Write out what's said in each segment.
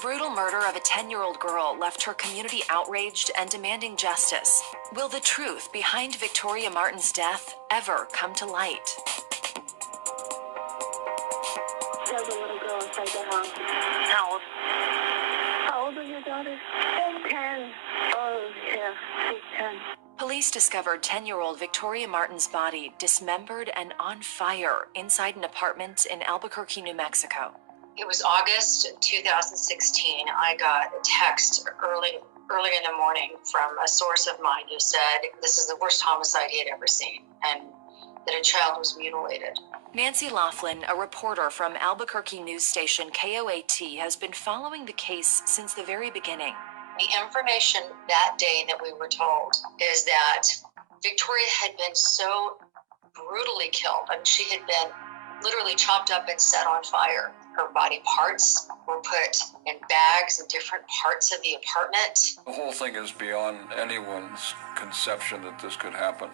brutal murder of a 10-year-old girl left her community outraged and demanding justice. Will the truth behind Victoria Martens' death ever come to light? There's a little girl inside the house. How old? How old is your daughter? 10. Oh, yeah, she's 10. Police discovered 10-year-old Victoria Martens' body dismembered and on fire inside an apartment in Albuquerque, New Mexico. It was August 2016. I got a text early in the morning from a source of mine who said this is the worst homicide he had ever seen and that a child was mutilated. Nancy Laughlin, a reporter from Albuquerque news station KOAT, has been following the case since the very beginning. The information that day that we were told is that Victoria had been so brutally killed. I mean, she had been literally chopped up and set on fire. Her body parts were put in bags in different parts of the apartment. The whole thing is beyond anyone's conception that this could happen,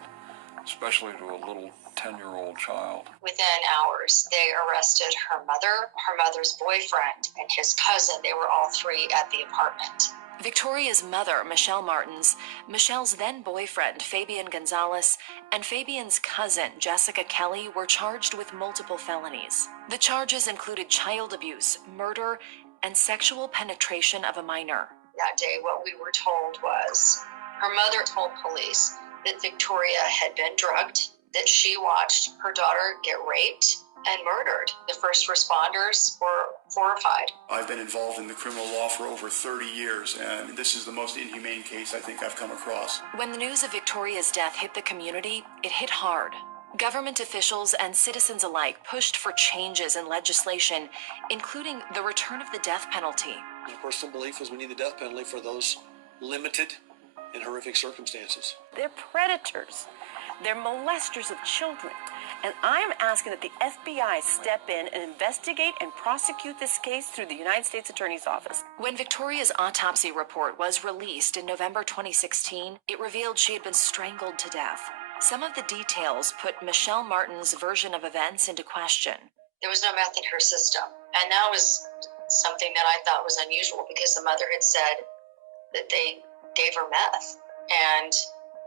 especially to a little 10-year-old child. Within hours, they arrested her mother, her mother's boyfriend, and his cousin. They were all three at the apartment. Victoria's mother, Michelle Martens, Michelle's then-boyfriend, Fabian Gonzalez, and Fabian's cousin, Jessica Kelly, were charged with multiple felonies. The charges included child abuse, murder, and sexual penetration of a minor. That day, what we were told was her mother told police that Victoria had been drugged, that she watched her daughter get raped and murdered. The first responders were horrified. I've been involved in the criminal law for over 30 years, and this is the most inhumane case I think I've come across. When the news of Victoria's death hit the community, it hit hard. Government officials and citizens alike pushed for changes in legislation, including the return of the death penalty. My personal belief is we need the death penalty for those limited and horrific circumstances. They're predators. They're molesters of children. And I'm asking that the FBI step in and investigate and prosecute this case through the United States Attorney's Office. When Victoria's autopsy report was released in November 2016, it revealed she had been strangled to death. Some of the details put Michelle Martens' version of events into question. There was no meth in her system. And that was something that I thought was unusual because the mother had said that they gave her meth. And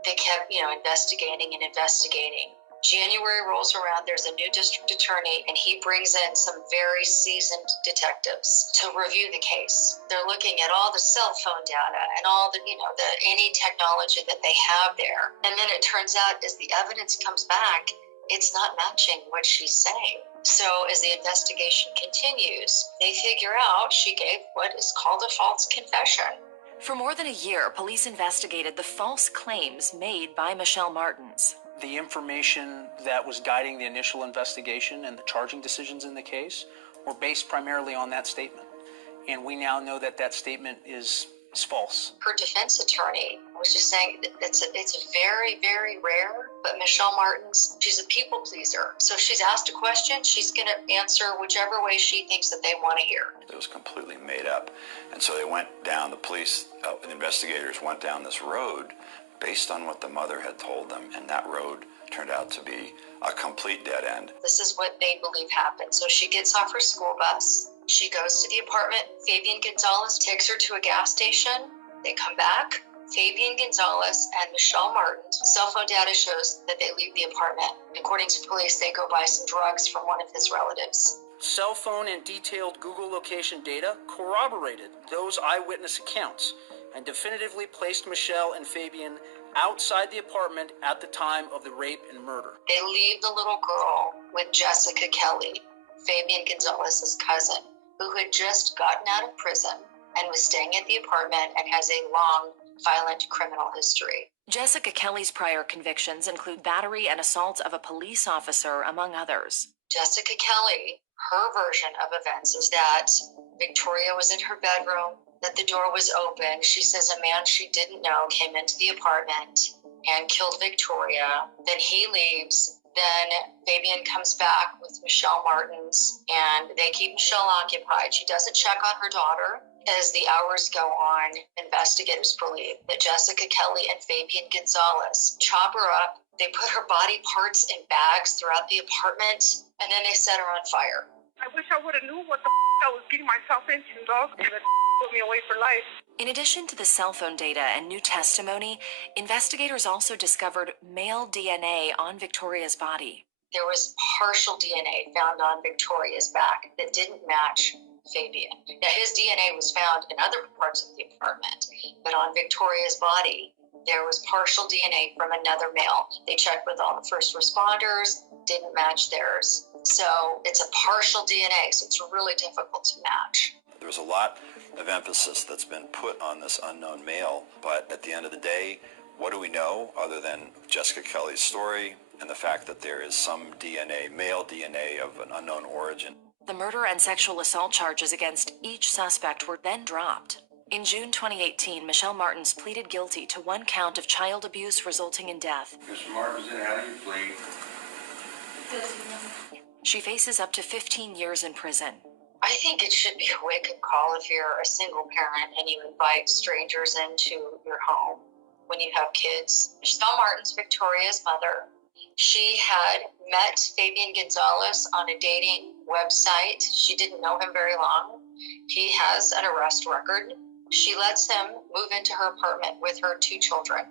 they kept, investigating and investigating. January rolls around, there's a new district attorney, and he brings in some very seasoned detectives to review the case. They're looking at all the cell phone data and all the any technology that they have there. And then it turns out as the evidence comes back, it's not matching what she's saying. So as the investigation continues, they figure out she gave what is called a false confession. For more than a year, police investigated the false claims made by Michelle Martens. The information that was guiding the initial investigation and the charging decisions in the case were based primarily on that statement. And we now know that that statement is false. Her defense attorney was just saying that it's very, very rare, but Michelle Martens, she's a people pleaser. So if she's asked a question, she's going to answer whichever way she thinks that they want to hear. It was completely made up. And so they went down, the police, the investigators went down this road based on what the mother had told them, and that road turned out to be a complete dead end. This is what they believe happened. So she gets off her school bus, she goes to the apartment, Fabian Gonzalez takes her to a gas station, they come back, Fabian Gonzalez and Michelle Martens, cell phone data shows that they leave the apartment. According to police, they go buy some drugs from one of his relatives. Cell phone and detailed Google location data corroborated those eyewitness accounts and definitively placed Michelle and Fabian outside the apartment at the time of the rape and murder. They leave the little girl with Jessica Kelly, Fabian Gonzalez's cousin, who had just gotten out of prison and was staying at the apartment and has a long, violent criminal history. Jessica Kelly's prior convictions include battery and assault of a police officer, among others. Jessica Kelly, her version of events is that Victoria was in her bedroom, that the door was open. She says a man she didn't know came into the apartment and killed Victoria. Then he leaves. Then Fabian comes back with Michelle Martens, and they keep Michelle occupied. She doesn't check on her daughter. As the hours go on, investigators believe that Jessica Kelly and Fabian Gonzalez chop her up. They put her body parts in bags throughout the apartment, and then they set her on fire. I wish I would have knew what the I was getting myself into, dog. And the put me away for life. In addition to the cell phone data and new testimony, investigators also discovered male DNA on Victoria's body. There was partial DNA found on Victoria's back that didn't match Fabian. Now, his DNA was found in other parts of the apartment, but on Victoria's body, there was partial DNA from another male. They checked with all the first responders, didn't match theirs. So it's a partial DNA, so it's really difficult to match. There's a lot of emphasis that's been put on this unknown male, but at the end of the day, what do we know other than Jessica Kelly's story and the fact that there is some DNA, male DNA of an unknown origin? The murder and sexual assault charges against each suspect were then dropped. In June 2018, Michelle Martens pleaded guilty to one count of child abuse resulting in death. Mr. Martens, how do you plead? She faces up to 15 years in prison. I think it should be a wake-up call if you're a single parent and you invite strangers into your home when you have kids. Michelle Martens, Victoria's mother, she had met Fabian Gonzalez on a dating website. She didn't know him very long. He has an arrest record. She lets him move into her apartment with her 2 children,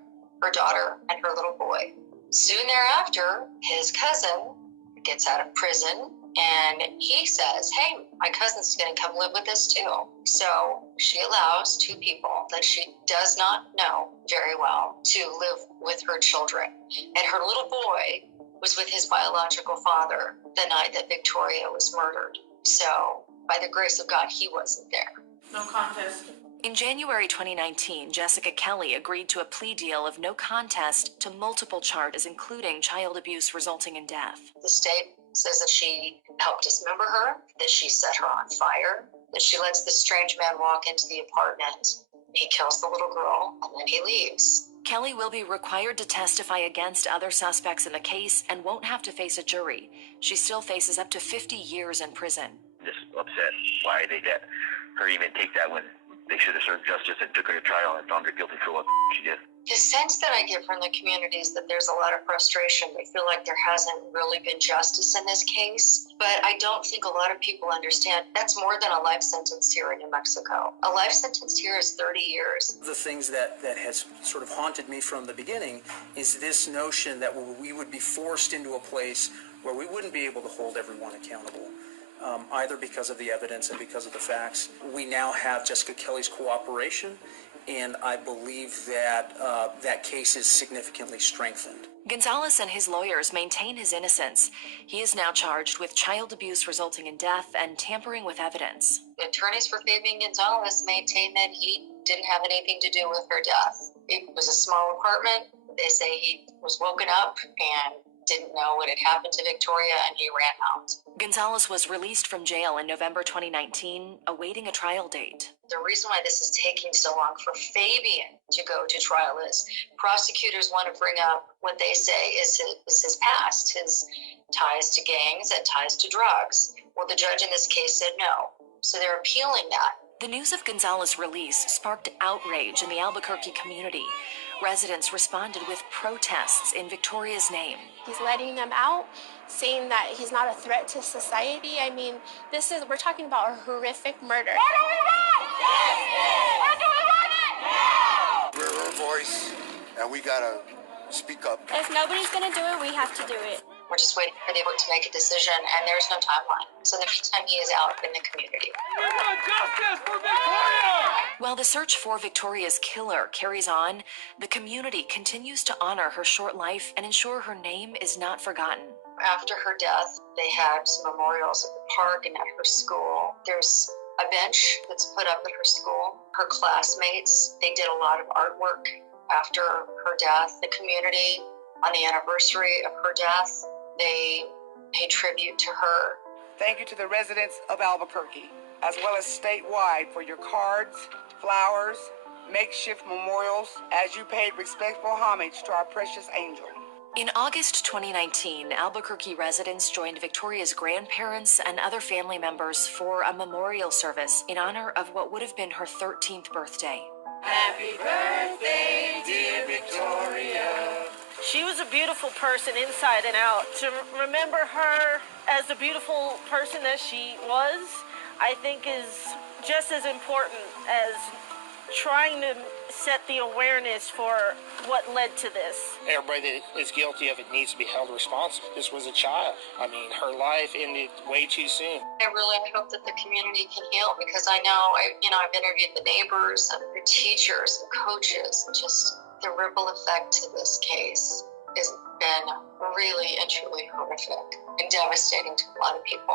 her daughter and her little boy. Soon thereafter, his cousin gets out of prison and he says, hey, my cousin's going to come live with us too. So she allows 2 people that she does not know very well to live with her children. And her little boy was with his biological father the night that Victoria was murdered. So by the grace of God, he wasn't there. No contest. In January 2019, Jessica Kelly agreed to a plea deal of no contest to multiple charges, including child abuse resulting in death. The state says that she helped dismember her, that she set her on fire, that she lets this strange man walk into the apartment. He kills the little girl, and then he leaves. Kelly will be required to testify against other suspects in the case and won't have to face a jury. She still faces up to 50 years in prison. Just upset why they let her even take that when they should have served justice and took her to trial and found her guilty for what she did. The sense that I get from the community is that there's a lot of frustration. They feel like there hasn't really been justice in this case. But I don't think a lot of people understand that's more than a life sentence here in New Mexico. A life sentence here is 30 years. The things that has sort of haunted me from the beginning is this notion that we would be forced into a place where we wouldn't be able to hold everyone accountable. Either because of the evidence and because of the facts. We now have Jessica Kelly's cooperation, and I believe that that case is significantly strengthened. Gonzalez and his lawyers maintain his innocence. He is now charged with child abuse resulting in death and tampering with evidence. The attorneys for Fabian Gonzalez maintain that he didn't have anything to do with her death. It was a small apartment. They say he was woken up and didn't know what had happened to Victoria, and he ran out. Gonzalez was released from jail in November 2019, awaiting a trial date. The reason why this is taking so long for Fabian to go to trial is prosecutors want to bring up what they say is his past, his ties to gangs and ties to drugs. Well, the judge in this case said no, so they're appealing that. The news of Gonzalez's release sparked outrage in the Albuquerque community. Residents responded with protests in Victoria's name. He's letting them out, saying that he's not a threat to society. I mean, we're talking about a horrific murder. We're her voice, and we gotta speak up. If nobody's gonna do it, we have to do it. We're just waiting for the court to make a decision, and there's no timeline. So in the meantime, he is out in the community. We want justice for Victoria! While the search for Victoria's killer carries on, the community continues to honor her short life and ensure her name is not forgotten. After her death, they had some memorials at the park and at her school. There's a bench that's put up at her school. Her classmates, they did a lot of artwork after her death. The community, on the anniversary of her death, they paid tribute to her. Thank you to the residents of Albuquerque, as well as statewide, for your cards, flowers, makeshift memorials, as you paid respectful homage to our precious angel. In August 2019, Albuquerque residents joined Victoria's grandparents and other family members for a memorial service in honor of what would have been her 13th birthday. Happy birthday, dear Victoria. She was a beautiful person inside and out. To remember her as the beautiful person that she was, I think is just as important as trying to set the awareness for what led to this. Everybody that is guilty of it needs to be held responsible. This was a child. I mean, her life ended way too soon. I hope that the community can heal, because I know, I've interviewed the neighbors and the teachers and coaches, and just the ripple effect to this case has been really and truly horrific and devastating to a lot of people.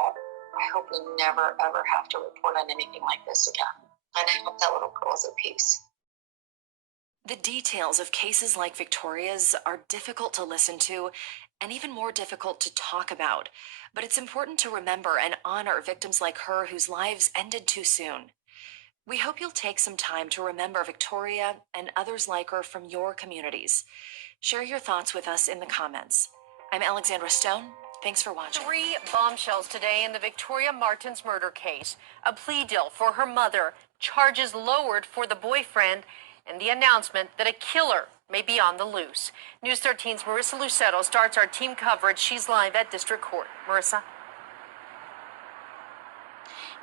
I hope we never, ever have to report on anything like this again. And I hope that little girl is at peace. The details of cases like Victoria's are difficult to listen to and even more difficult to talk about, but it's important to remember and honor victims like her whose lives ended too soon. We hope you'll take some time to remember Victoria and others like her from your communities. Share your thoughts with us in the comments. I'm Alexandra Stone. Thanks for watching. 3 bombshells today in the Victoria Martens murder case. A plea deal for her mother, charges lowered for the boyfriend, and the announcement that a killer may be on the loose. News 13's Marissa Lucetto starts our team coverage. She's live at District Court. Marissa?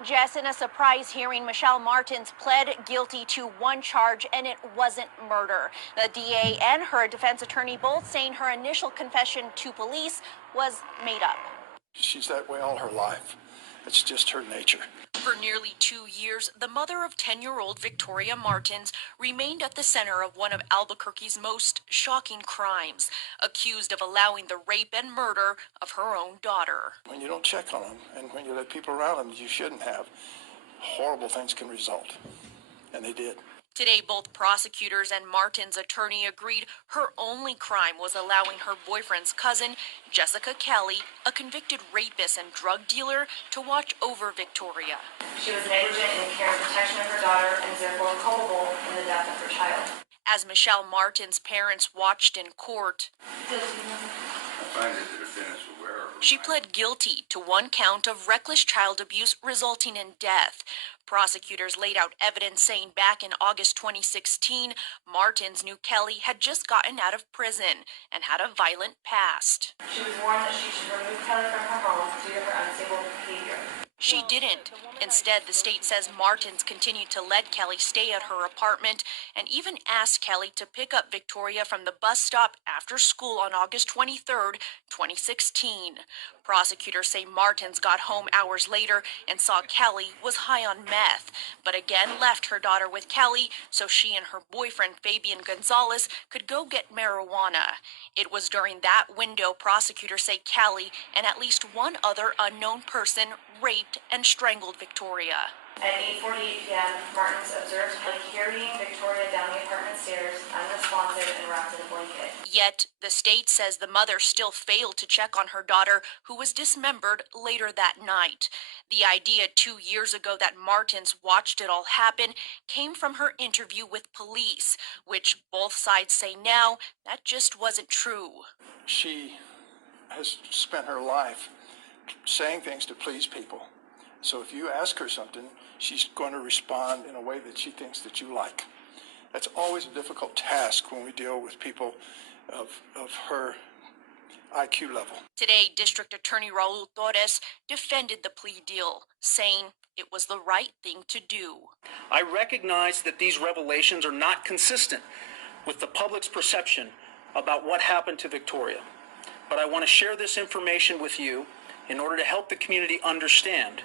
Jess, in a surprise hearing, Michelle Martens pled guilty to one charge, and it wasn't murder. The DA and her defense attorney both saying her initial confession to police was made up. She's that way all her life. It's just her nature. For nearly 2 years, the mother of 10-year-old Victoria Martens remained at the center of one of Albuquerque's most shocking crimes, accused of allowing the rape and murder of her own daughter. When you don't check on them and when you let people around them you shouldn't have, horrible things can result. And they did. Today, both prosecutors and Martin's attorney agreed her only crime was allowing her boyfriend's cousin, Jessica Kelly, a convicted rapist and drug dealer, to watch over Victoria. She was negligent in the care and protection of her daughter and is therefore culpable in the death of her child. As Michelle Martens' parents watched in court, she pled guilty to one count of reckless child abuse resulting in death. Prosecutors laid out evidence saying back in August 2016, Martens knew Kelly had just gotten out of prison and had a violent past. She was warned that she should remove Kelly from her home due to her unstable behavior. She didn't. Instead, the state says Martens continued to let Kelly stay at her apartment and even asked Kelly to pick up Victoria from the bus stop after school on August 23, 2016. Prosecutors say Martens got home hours later and saw Kelly was high on meth, but again left her daughter with Kelly so she and her boyfriend Fabian Gonzalez could go get marijuana. It was during that window prosecutors say Kelly and at least one other unknown person raped and strangled Victoria. At 8:48 p.m., Martens observed Kelly carrying Victoria down the apartment stairs, unresponsive and wrapped in a blanket. Yet, the state says the mother still failed to check on her daughter, who was dismembered later that night. The idea 2 years ago that Martens watched it all happen came from her interview with police, which both sides say now that just wasn't true. She has spent her life saying things to please people. So if you ask her something, she's going to respond in a way that she thinks that you like. That's always a difficult task when we deal with people of her IQ level. Today, District Attorney Raul Torres defended the plea deal, saying it was the right thing to do. I recognize that these revelations are not consistent with the public's perception about what happened to Victoria, but I want to share this information with you in order to help the community understand.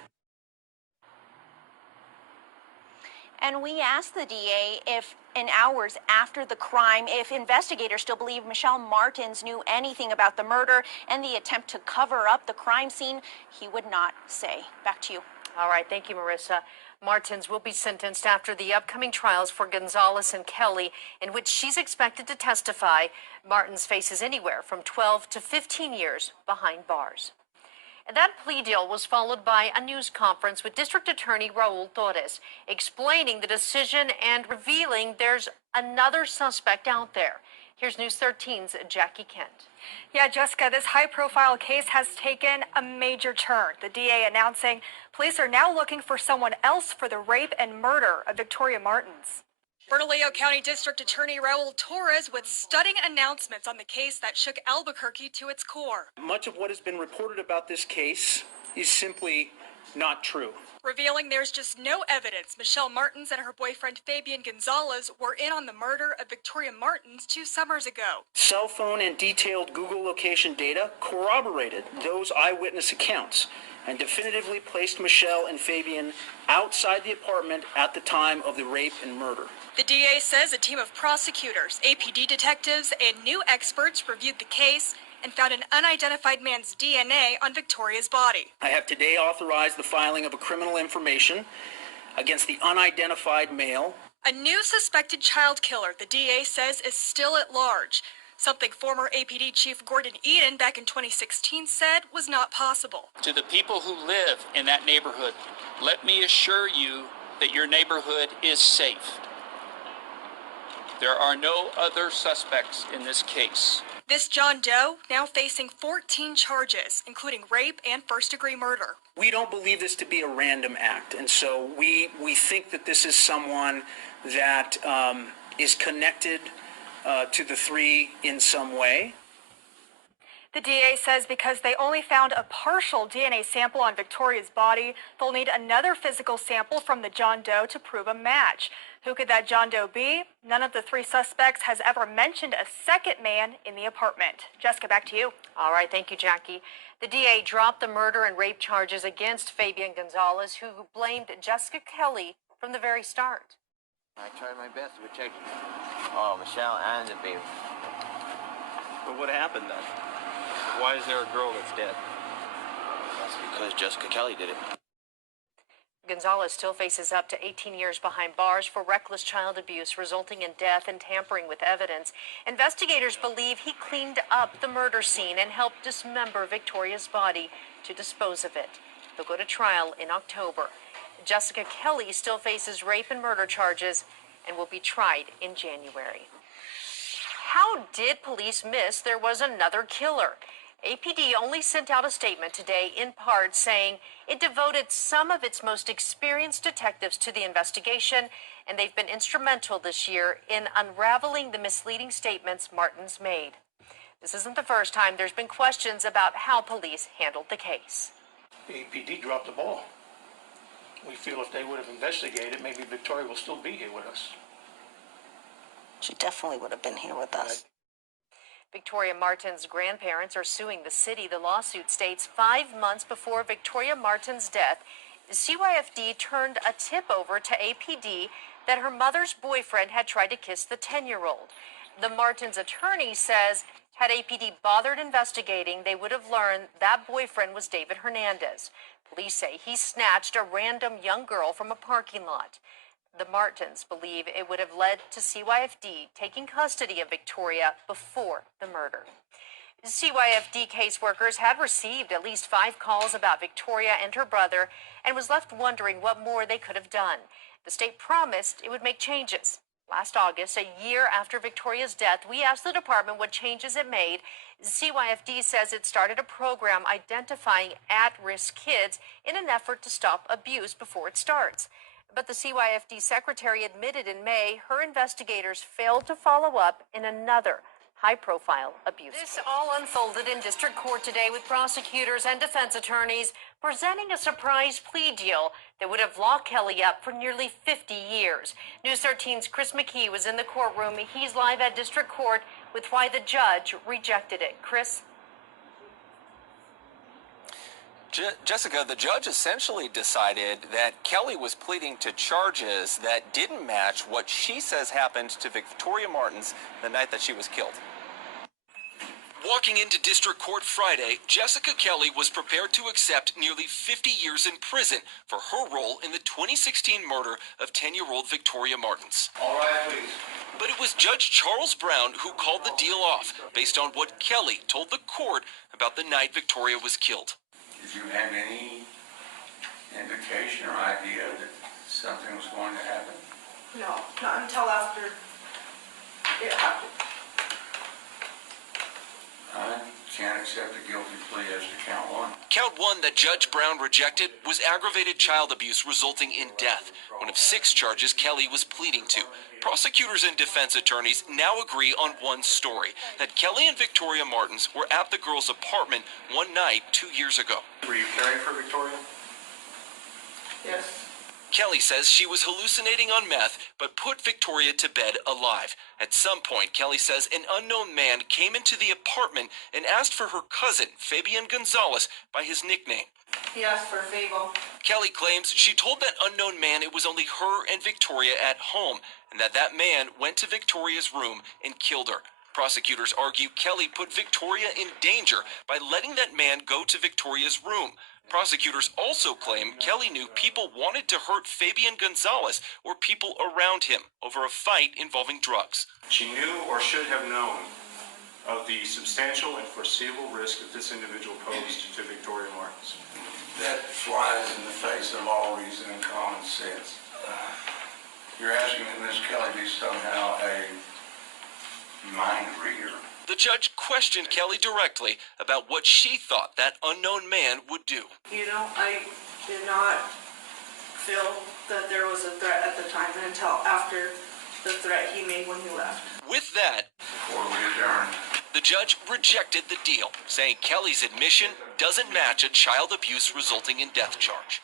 And we asked the DA if, in hours after the crime, if investigators still believe Michelle Martens knew anything about the murder and the attempt to cover up the crime scene. He would not say. Back to you. All right, thank you, Marissa. Martens will be sentenced after the upcoming trials for Gonzalez and Kelly, in which she's expected to testify. Martens faces anywhere from 12 to 15 years behind bars. And that plea deal was followed by a news conference with District Attorney Raul Torres, explaining the decision and revealing there's another suspect out there. Here's News 13's Jackie Kent. Yeah, Jessica, this high-profile case has taken a major turn. The DA announcing police are now looking for someone else for the rape and murder of Victoria Martens. Bernalillo County District Attorney Raul Torres with stunning announcements on the case that shook Albuquerque to its core. Much of what has been reported about this case is simply Not true. Revealing there's just no evidence Michelle Martens and her boyfriend Fabian Gonzalez were in on the murder of Victoria Martens 2 summers ago. Cell phone and detailed Google location data corroborated those eyewitness accounts and definitively placed Michelle and Fabian outside the apartment at the time of the rape and murder. The DA says a team of prosecutors, APD detectives, and new experts reviewed the case and found an unidentified man's DNA on Victoria's body. I have today authorized the filing of a criminal information against the unidentified male. A new suspected child killer, the DA says, is still at large, something former APD Chief Gordon Eden back in 2016 said was not possible. To the people who live in that neighborhood, let me assure you that your neighborhood is safe. There are no other suspects in this case. This John Doe now facing 14 charges, including rape and first-degree murder. We don't believe this to be a random act, and so we think that this is someone that is connected to the three in some way. The DA says because they only found a partial DNA sample on Victoria's body, they'll need another physical sample from the John Doe to prove a match. Who could that John Doe be? None of the three suspects has ever mentioned a second man in the apartment. Jessica, back to you. All right, thank you, Jackie. The DA dropped the murder and rape charges against Fabian Gonzalez, who blamed Jessica Kelly from the very start. I tried my best to protect Michelle and the baby. But what happened then? Why is there a girl that's dead? That's because Jessica Kelly did it. Gonzalez still faces up to 18 years behind bars for reckless child abuse resulting in death and tampering with evidence. Investigators believe he cleaned up the murder scene and helped dismember Victoria's body to dispose of it. They'll go to trial in October. Jessica Kelly still faces rape and murder charges and will be tried in January. How did police miss there was another killer? APD only sent out a statement today, in part saying it devoted some of its most experienced detectives to the investigation, and they've been instrumental this year in unraveling the misleading statements Martens made. This isn't the first time there's been questions about how police handled the case. The APD dropped the ball. We feel if they would have investigated, maybe Victoria will still be here with us. She definitely would have been here with us. Victoria Martens' grandparents are suing the city. The lawsuit states 5 months before Victoria Martens' death, CYFD turned a tip over to APD that her mother's boyfriend had tried to kiss the 10-year-old. The Martens' attorney says had APD bothered investigating, they would have learned that boyfriend was David Hernandez. Police say he snatched a random young girl from a parking lot. The Martens believe it would have led to CYFD taking custody of Victoria before the murder. CYFD caseworkers had received at least 5 calls about Victoria and her brother and was left wondering what more they could have done. The state promised it would make changes. Last August, a year after Victoria's death, we asked the department what changes it made. CYFD says it started a program identifying at-risk kids in an effort to stop abuse before it starts. But the CYFD secretary admitted in May her investigators failed to follow up in another high-profile abuse case. This all unfolded in district court today with prosecutors and defense attorneys presenting a surprise plea deal that would have locked Kelly up for nearly 50 years. News 13's Chris McKee was in the courtroom. He's live at district court with why the judge rejected it. Chris? Jessica, the judge essentially decided that Kelly was pleading to charges that didn't match what she says happened to Victoria Martens the night that she was killed. Walking into district court Friday, Jessica Kelly was prepared to accept nearly 50 years in prison for her role in the 2016 murder of 10-year-old Victoria Martens. All right, please. But it was Judge Charles Brown who called the deal off based on what Kelly told the court about the night Victoria was killed. Did you have any indication or idea that something was going to happen? No, not until after it happened. I can't accept a guilty plea as to count one. Count one that Judge Brown rejected was aggravated child abuse resulting in death, one of 6 charges Kelly was pleading to. Prosecutors and defense attorneys now agree on one story, that Kelly and Victoria Martens were at the girl's apartment one night 2 years ago. Were you caring for Victoria? Yes. Kelly says she was hallucinating on meth, but put Victoria to bed alive. At some point, Kelly says an unknown man came into the apartment and asked for her cousin, Fabian Gonzalez, by his nickname. He asked for Fable. Kelly claims she told that unknown man it was only her and Victoria at home, and that man went to Victoria's room and killed her. Prosecutors argue Kelly put Victoria in danger by letting that man go to Victoria's room. Prosecutors also claim Kelly knew people wanted to hurt Fabian Gonzalez or people around him over a fight involving drugs. She knew or should have known of the substantial and foreseeable risk that this individual posed to Victoria Martens. That flies in the face of all reason and common sense. You're asking that Ms. Kelly be somehow a mind reader. The judge questioned Kelly directly about what she thought that unknown man would do. You know, I did not feel that there was a threat at the time until after the threat he made when he left. With that, before we adjourn, the judge rejected the deal, saying Kelly's admission doesn't match a child abuse resulting in death charge.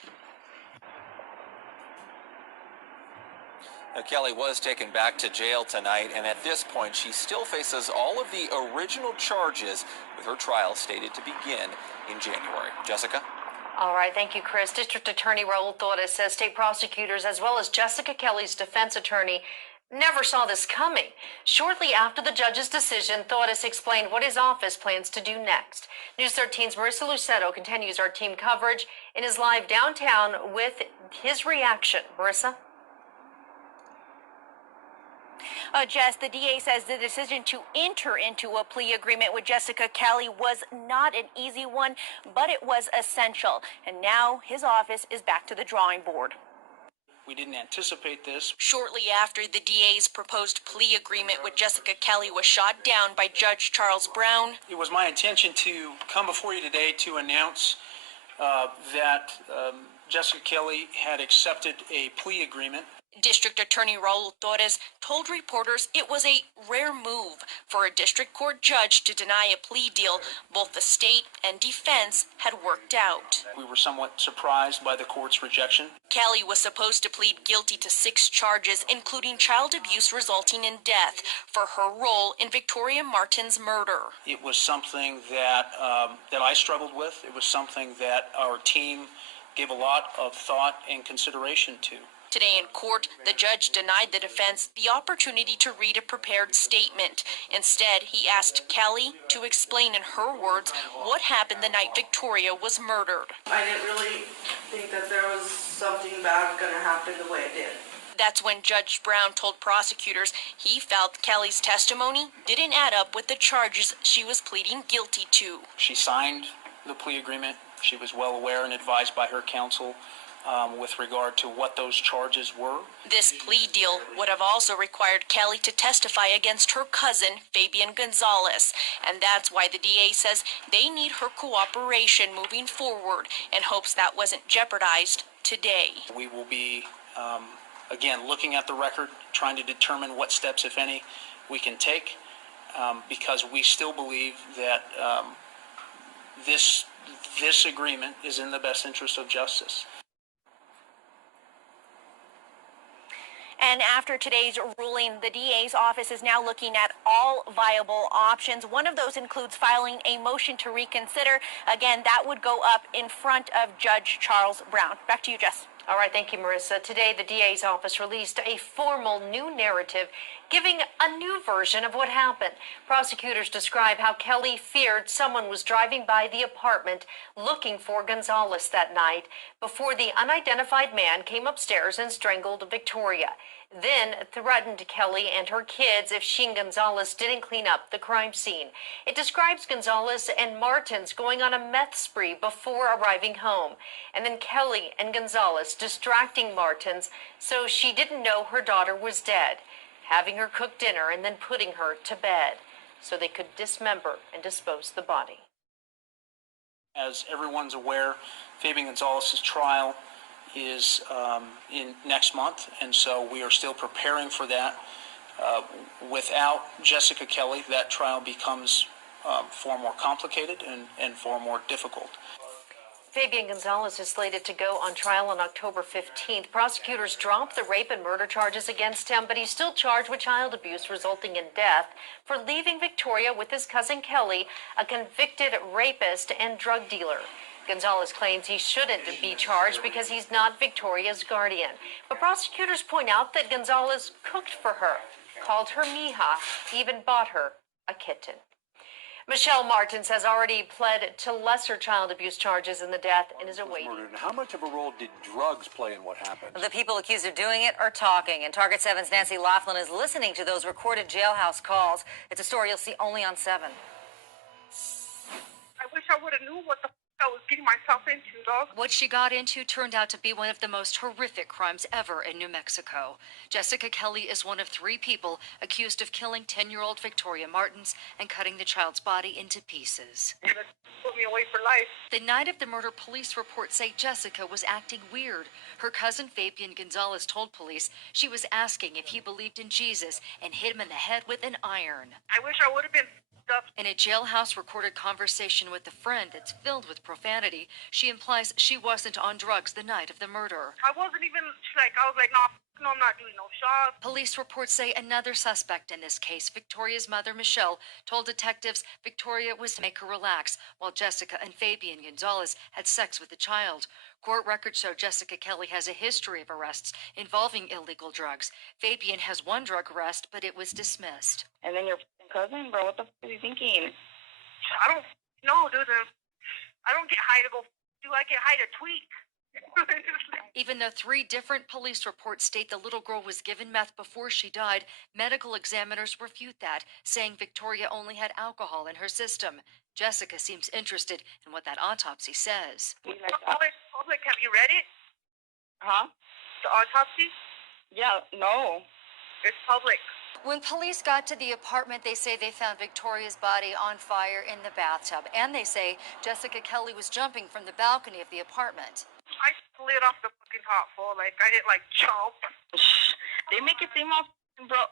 Now, Kelly was taken back to jail tonight, and at this point, she still faces all of the original charges, with her trial stated to begin in January. Jessica? All right, thank you, Chris. District Attorney Raul Torres says state prosecutors, as well as Jessica Kelly's defense attorney, never saw this coming. Shortly after the judge's decision, Torres explained what his office plans to do next. News 13's Marissa Luceto continues our team coverage and is live downtown with his reaction. Marissa? Jess, the DA says the decision to enter into a plea agreement with Jessica Kelly was not an easy one, but it was essential. And now his office is back to the drawing board. We didn't anticipate this. Shortly after the DA's proposed plea agreement with Jessica Kelly was shot down by Judge Charles Brown, It was my intention to come before you today to announce that Jessica Kelly had accepted a plea agreement. District Attorney Raul Torres told reporters it was a rare move for a district court judge to deny a plea deal both the state and defense had worked out. We were somewhat surprised by the court's rejection. Kelly was supposed to plead guilty to 6 charges, including child abuse resulting in death, for her role in Victoria Martens' murder. It was something that I struggled with. It was something that our team gave a lot of thought and consideration to. Today in court, the judge denied the defense the opportunity to read a prepared statement. Instead, he asked Kelly to explain in her words what happened the night Victoria was murdered. I didn't really think that there was something bad going to happen the way it did. That's when Judge Brown told prosecutors he felt Kelly's testimony didn't add up with the charges she was pleading guilty to. She signed the plea agreement. She was well aware and advised by her counsel with regard to what those charges were. This plea deal would have also required Kelly to testify against her cousin, Fabian Gonzalez, and that's why the DA says they need her cooperation moving forward and hopes that wasn't jeopardized today. We will be, again, looking at the record, trying to determine what steps, if any, we can take, because we still believe that this agreement is in the best interest of justice. And after today's ruling, the DA's office is now looking at all viable options. One of those includes filing a motion to reconsider. Again, that would go up in front of Judge Charles Brown. Back to you, Jess. All right, thank you, Marissa. Today, the DA's office released a formal new narrative giving a new version of what happened. Prosecutors describe how Kelly feared someone was driving by the apartment looking for Gonzalez that night before the unidentified man came upstairs and strangled Victoria, then threatened Kelly and her kids if she and Gonzalez didn't clean up the crime scene. It describes Gonzalez and Martens going on a meth spree before arriving home, and then Kelly and Gonzalez distracting Martens so she didn't know her daughter was dead, having her cook dinner and then putting her to bed so they could dismember and dispose the body. As everyone's aware, Fabian Gonzalez's trial is in next month, and so we are still preparing for that. Without Jessica Kelly, that trial becomes far more complicated and far more difficult. Fabian Gonzalez is slated to go on trial on October 15th. Prosecutors dropped the rape and murder charges against him, but he's still charged with child abuse resulting in death for leaving Victoria with his cousin Kelly, a convicted rapist and drug dealer. Gonzalez claims he shouldn't be charged because he's not Victoria's guardian. But prosecutors point out that Gonzalez cooked for her, called her mija, even bought her a kitten. Michelle Martens has already pled to lesser child abuse charges in the death and is awaiting. How much of a role did drugs play in what happened? The people accused of doing it are talking, and Target 7's Nancy Laughlin is listening to those recorded jailhouse calls. It's a story you'll see only on 7. I wish I would have knew what the I was getting myself into, dog. What she got into turned out to be one of the most horrific crimes ever in New Mexico. Jessica Kelly is one of 3 people accused of killing 10-year-old Victoria Martens and cutting the child's body into pieces. Put me away for life. The night of the murder, police reports say Jessica was acting weird. Her cousin Fabian Gonzalez told police she was asking if he believed in Jesus and hit him in the head with an iron. I wish I would have been up. In a jailhouse recorded conversation with a friend that's filled with profanity, she implies she wasn't on drugs the night of the murder. I wasn't even, I was like, no, I'm not doing no shots. Police reports say another suspect in this case, Victoria's mother, Michelle, told detectives Victoria was to make her relax while Jessica and Fabian Gonzalez had sex with the child. Court records show Jessica Kelly has a history of arrests involving illegal drugs. Fabian has 1 drug arrest, but it was dismissed. And then your cousin, bro, what the f*** is he thinking? I don't know, dude. I don't get high to go. Do I get high to tweak? Even though 3 different police reports state the little girl was given meth before she died, medical examiners refute that, saying Victoria only had alcohol in her system. Jessica seems interested in what that autopsy says. Public, have you read it? Huh? The autopsy? Yeah, no. It's public. When police got to the apartment, they say they found Victoria's body on fire in the bathtub. And they say Jessica Kelly was jumping from the balcony of the apartment. I slid off the fucking top floor. Like, I didn't, jump. They make it seem all bro.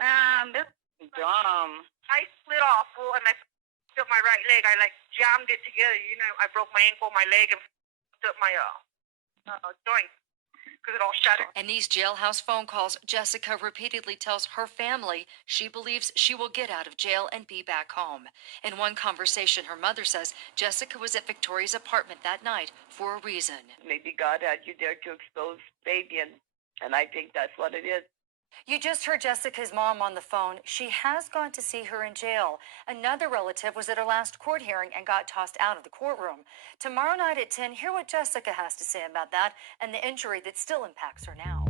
Man, this is dumb. I slid off, fool, and I f***ed up my right leg. I, jammed it together, you know. I broke my ankle, my leg, and f***ed up my, joint. Because it all shattered. In these jailhouse phone calls, Jessica repeatedly tells her family she believes she will get out of jail and be back home. In one conversation, her mother says Jessica was at Victoria's apartment that night for a reason. Maybe God had you there to expose Fabian, and I think that's what it is. You just heard Jessica's mom on the phone. She has gone to see her in jail. Another relative was at her last court hearing and got tossed out of the courtroom. Tomorrow night at 10, hear what Jessica has to say about that and the injury that still impacts her now.